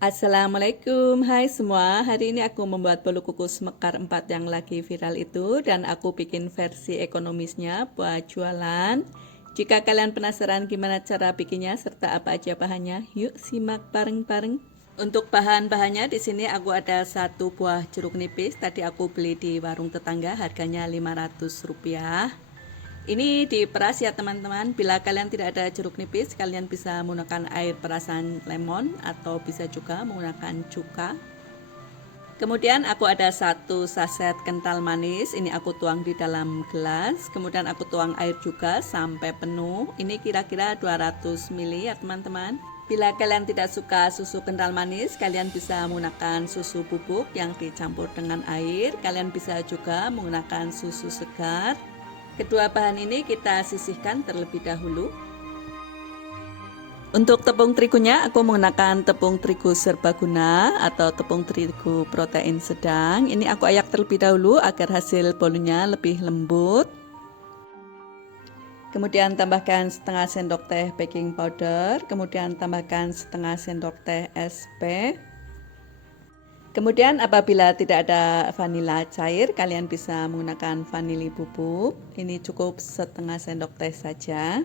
Assalamualaikum, hai semua. Hari ini aku membuat bolu kukus mekar 4 yang lagi viral itu dan aku bikin versi ekonomisnya buat jualan. Jika kalian penasaran gimana cara bikinnya serta apa aja bahannya, yuk simak bareng-bareng. Untuk bahan-bahannya di sini aku ada 1 buah jeruk nipis. Tadi aku beli di warung tetangga, harganya Rp500. Ini diperas ya teman-teman. Bila kalian tidak ada jeruk nipis, kalian bisa menggunakan air perasan lemon atau bisa juga menggunakan cuka. Kemudian aku ada 1 saset kental manis. Ini aku tuang di dalam gelas. Kemudian aku tuang air juga sampai penuh. Ini kira-kira 200 ml ya teman-teman. Bila kalian tidak suka susu kental manis, kalian bisa menggunakan susu bubuk yang dicampur dengan air. Kalian bisa juga menggunakan susu segar. Kedua bahan ini kita sisihkan terlebih dahulu. Untuk tepung terigunya aku menggunakan tepung terigu serbaguna atau tepung terigu protein sedang. Ini aku ayak terlebih dahulu agar hasil bolunya lebih lembut. Kemudian tambahkan setengah sendok teh baking powder, kemudian tambahkan setengah sendok teh SP. Kemudian apabila tidak ada vanila cair, kalian bisa menggunakan vanili bubuk. Ini cukup setengah sendok teh saja.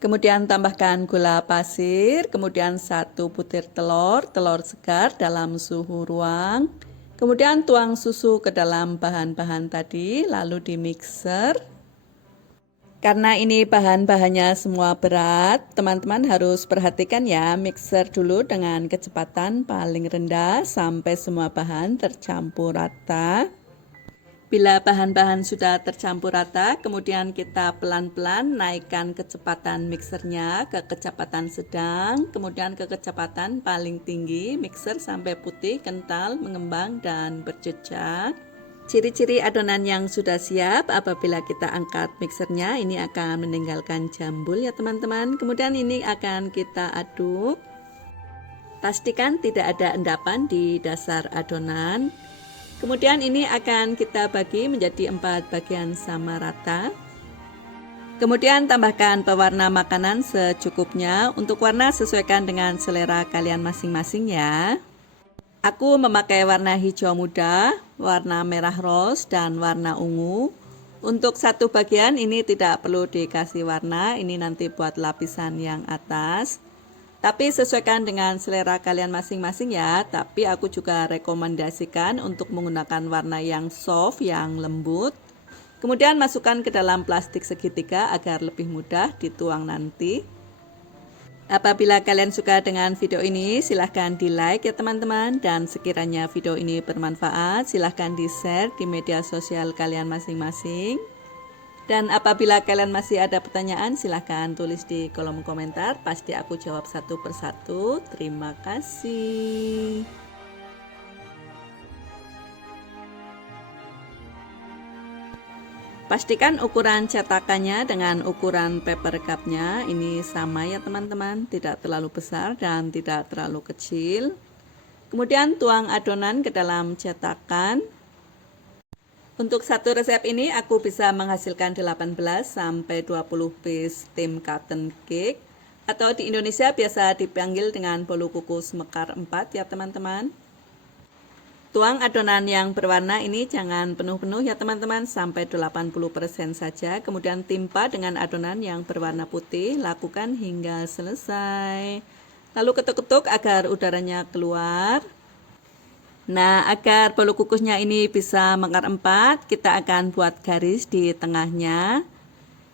Kemudian tambahkan gula pasir, kemudian 1 butir telur segar dalam suhu ruang. Kemudian tuang susu ke dalam bahan-bahan tadi, lalu di mixer. Karena ini bahan-bahannya semua berat, teman-teman harus perhatikan ya, mixer dulu dengan kecepatan paling rendah sampai semua bahan tercampur rata. Bila bahan-bahan sudah tercampur rata, kemudian kita pelan-pelan naikkan kecepatan mixernya ke kecepatan sedang, kemudian ke kecepatan paling tinggi, mixer sampai putih, kental, mengembang, dan berjejak. Ciri-ciri adonan yang sudah siap apabila kita angkat mixernya, ini akan meninggalkan jambul ya teman-teman. Kemudian ini akan kita aduk. Pastikan tidak ada endapan di dasar adonan. Kemudian ini akan kita bagi menjadi 4 bagian sama rata. Kemudian tambahkan pewarna makanan secukupnya. Untuk warna sesuaikan dengan selera kalian masing-masing ya. Aku memakai warna hijau muda, warna merah rose, dan warna ungu. Untuk 1 bagian ini tidak perlu dikasih warna, ini nanti buat lapisan yang atas. Tapi sesuaikan dengan selera kalian masing-masing ya. Tapi aku juga rekomendasikan untuk menggunakan warna yang soft, yang lembut. Kemudian masukkan ke dalam plastik segitiga agar lebih mudah dituang nanti. Apabila kalian suka dengan video ini, silahkan di like ya teman-teman. Dan sekiranya video ini bermanfaat, silahkan di share di media sosial kalian masing-masing. Dan apabila kalian masih ada pertanyaan, silahkan tulis di kolom komentar. Pasti aku jawab satu persatu. Terima kasih. Pastikan ukuran cetakannya dengan ukuran paper cupnya. Ini sama ya teman-teman. Tidak terlalu besar dan tidak terlalu kecil. Kemudian tuang adonan ke dalam cetakan. Untuk 1 resep ini aku bisa menghasilkan 18 sampai 20 piece tim cotton cake atau di Indonesia biasa dipanggil dengan bolu kukus mekar 4 ya teman-teman. Tuang adonan yang berwarna ini jangan penuh-penuh ya teman-teman, sampai 80% saja. Kemudian timpa dengan adonan yang berwarna putih, lakukan hingga selesai. Lalu ketuk-ketuk agar udaranya keluar. Nah, agar bolu kukusnya ini bisa mekar 4, kita akan buat garis di tengahnya.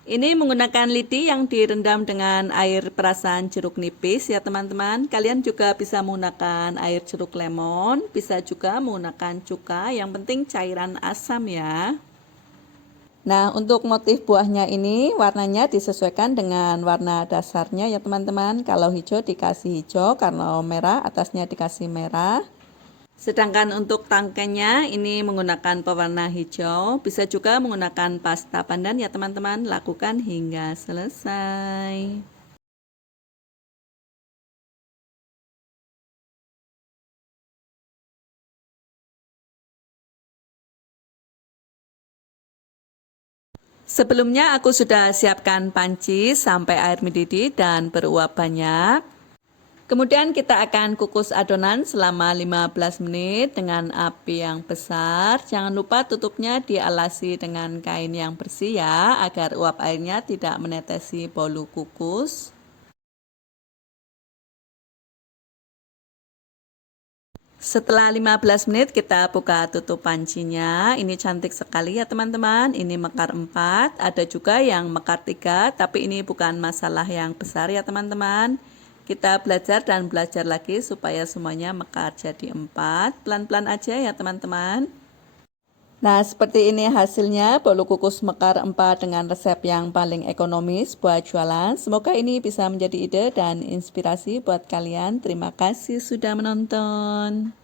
Ini menggunakan lidi yang direndam dengan air perasan jeruk nipis ya teman-teman. Kalian juga bisa menggunakan air jeruk lemon, bisa juga menggunakan cuka, yang penting cairan asam ya. Nah, untuk motif buahnya ini warnanya disesuaikan dengan warna dasarnya ya teman-teman. Kalau hijau dikasih hijau, kalau merah atasnya dikasih merah. Sedangkan untuk tangkainya ini menggunakan pewarna hijau, bisa juga menggunakan pasta pandan ya teman-teman, lakukan hingga selesai. Sebelumnya aku sudah siapkan panci sampai air mendidih dan beruap banyak. Kemudian kita akan kukus adonan selama 15 menit dengan api yang besar. Jangan lupa tutupnya dialasi dengan kain yang bersih ya, agar uap airnya tidak menetesi bolu kukus. Setelah 15 menit kita buka tutup pancinya. Ini cantik sekali ya teman-teman. Ini mekar 4, ada juga yang mekar 3, tapi ini bukan masalah yang besar ya teman-teman. Kita belajar dan belajar lagi supaya semuanya mekar jadi 4. Pelan-pelan aja ya teman-teman. Nah, seperti ini hasilnya bolu kukus mekar 4 dengan resep yang paling ekonomis buat jualan. Semoga ini bisa menjadi ide dan inspirasi buat kalian. Terima kasih sudah menonton.